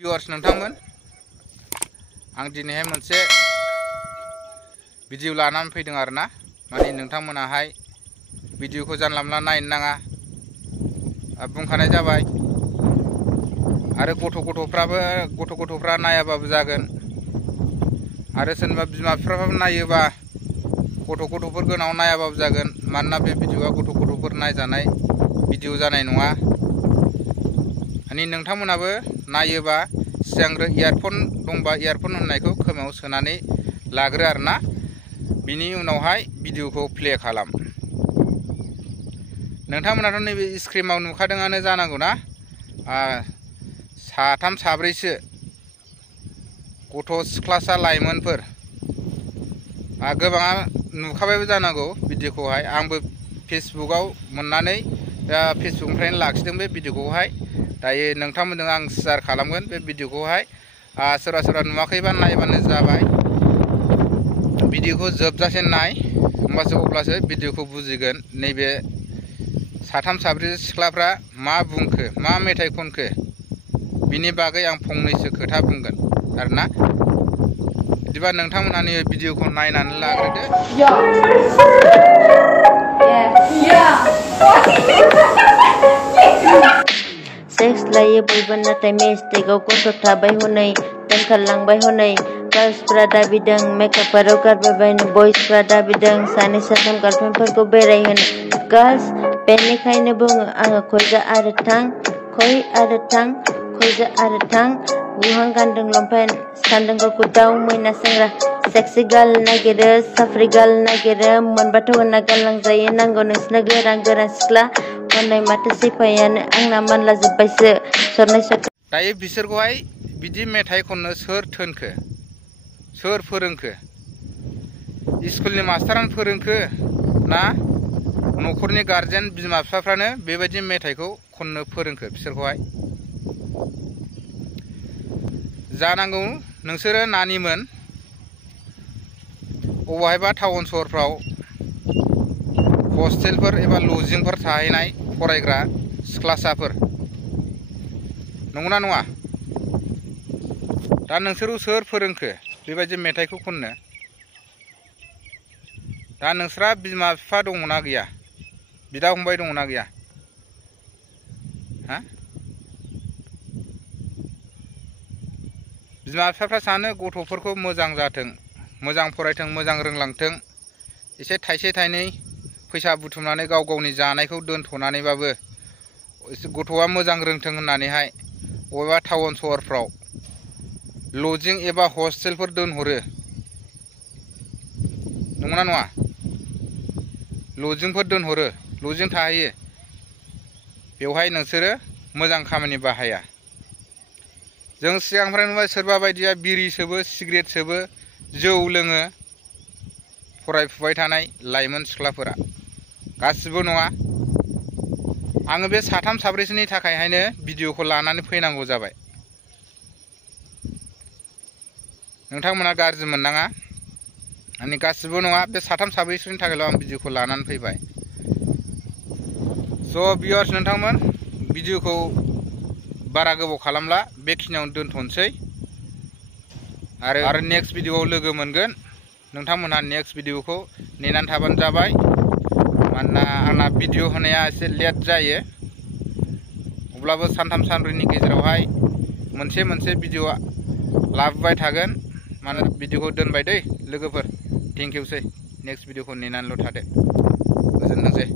Viewers नोंथांमोन आं दिनैहाय मोनसे भिडिअ लानानै फैदों आरोना माने नोंथांमोनाहाय भिडिअखौ जानला मोनला नायनो नाङा बुंखानाय जाबाय आरो गथ'फ्रा नायाबाबो जागोन आरो सोरनिबा बिमा बिफाफ्राबो नायोबा गथ'फोर गोनाङाव नायाबाबो जागोन मानोना बे भिडिअआ गथ'फोर नायजानाय भिडिअ जानाय नङा। माने नोंथांमोनाबो नायोबा सिगांग्रो इयारफन दंबा इयारफन होननायखौ खोमायाव सोनानै लाग्रो आरोना बिनि उनावहाय भिडिअखौ प्ले खालाम। नोंथांमोनाथ' नैबे स्क्रिनाव नुखादोंआनो जानांगौ ना साथाम साब्रैसो गथ' सिख्लासा लाइमोनफोर गोबाङा नुखाबायबो जानांगौ भिडिअखौहाय आंबो फेसबुकआव मोननानै फेसबुकनिफ्रायनो लाखिदों बे भिडिअखौहाय दायो नोंथांमोनजों आं शेयार खालामगोन बे भिडिअखौहाय सोरबा नुवाखैबा नायबानो जाबाय भिडिअखौ जोबजासे नाय होमबासो अब्लासो भिडिअखौ बुजिगोन नैबे साथाम साब्रै सिख्लाफ्रा मा बुंखो मा मेथाइ खनखो बिनि बागै आं फंनैसो खोथा बुंगोन आरोना बिदिबा नोंथांमोना नै भिडिअखौ नायनानै लाग्रोदो। सेक्स लायो बयबो नाथाय मिस्टेकआव गथ' थाबाय हनै दोनखारलांबाय हनै गार्लसफ्रा दाबिदों मेकआपफोराव गारबायबायनो बयसफ्रा दाबिदों सानै साथाम गार्लफ्रेन्डफोरखौ बेरायहोनो गार्लस बेनिखायनो बुङो आङो खयजा आरो थां खयजा आरो थां गुहां गानदों लंपेन्ट सानदों गावखौ दाउ मैना सेंग्रा सेक्सि गार्ल नागिरो साफ्रि गार्ल नागिरो मोनबाथ' होनना गानलांजायो नांगौ नोंसिनो गोरान सिख्ला हनै माथो सिफायानो आंना मानला जोब्बायसो सरनाय दायो बिसोरखौहाय बिदि मेथाइ खननो सोर थोनखो सोर फोरोंखो स्कुलनि मास्टारानो फोरोंखो ना न'खरनि गारजेन बिमा बिफाफ्रानो बेबायदि मेथाइखौ खननो फोरोंखो बिसोरखौहाय जानांगौ नोंसोरो नानिमोन बबेहायबा टाउन सहरफ्राव हस्टेलफोर एबा लजिंफोर थाहैनाय फरायग्रा सिख्लासाफोर नंगौना नङा दा नोंसोरखौ सोर फोरोंखो बेबायदि मेथाइखौ खननो दा नोंस्रा बिमा बिफा दङना गैया बिदा फंबाय दङना गैया हा बिमा बिफाफ्रा सानो गथ'फोरखौ मोजां जाथों मोजां फरायथों मोजां रोंलांथों एसे थाइसे थाइनै फैसा बुथुमनानै गाव गावनि जानायखौ दोनथ'नानैबाबो गथ'आ मोजां रोंथों होननानैहाय बबेबा टाउन सहरफ्राव लजिं एबा हस्टेलफोर दोनहरो नंगौना नङा लजिंफोर दोनहरो लजिं थाहैयो बेवहाय नोंसोरो मोजां खामानि बाहाया जों सिगांनिफ्राय नुबाय सोरबा बायदिया बिरि सोबो सिगारेट सोबो जौ लोङो फरायफुबाय थानाय लाइमोन सिख्लाफोरा गासिबो नङा आङो बे साथाम साब्रैसोनि थाखायहायनो भिडिअखौ लानानै फैनांगौ जाबाय नोंथांमोना गाज्रि मोननाङा आंनि गासिबो नङा बे साथाम साब्रैसोनि थाखायल' आं भिडिअखौ लानानै फैबाय स' भिउआर्स नोंथांमोन भिडिअखौ बारा गोबाव खालामला बेखिनियावनो दोनथ'नोसै आरो नेक्स्ट भिडिअआव लोगो मोनगोन नोंथांमोनहा नेक्स्ट भिडिअखौ नेनानै थाबानो जाबाय मानोना आंना भिडिअ होनाया एसे लेट जायो अब्लाबो सानथाम सानब्रैनि गेजेरावहाय मोनसे भिडिअ लाबोबाय थागोन माने भिडिअखौ दोनबाय दै लोगोफोर थेंक इउसै नेक्स्ट भिडिअखौ नेनानैल' थादो गोजोनथोंसै।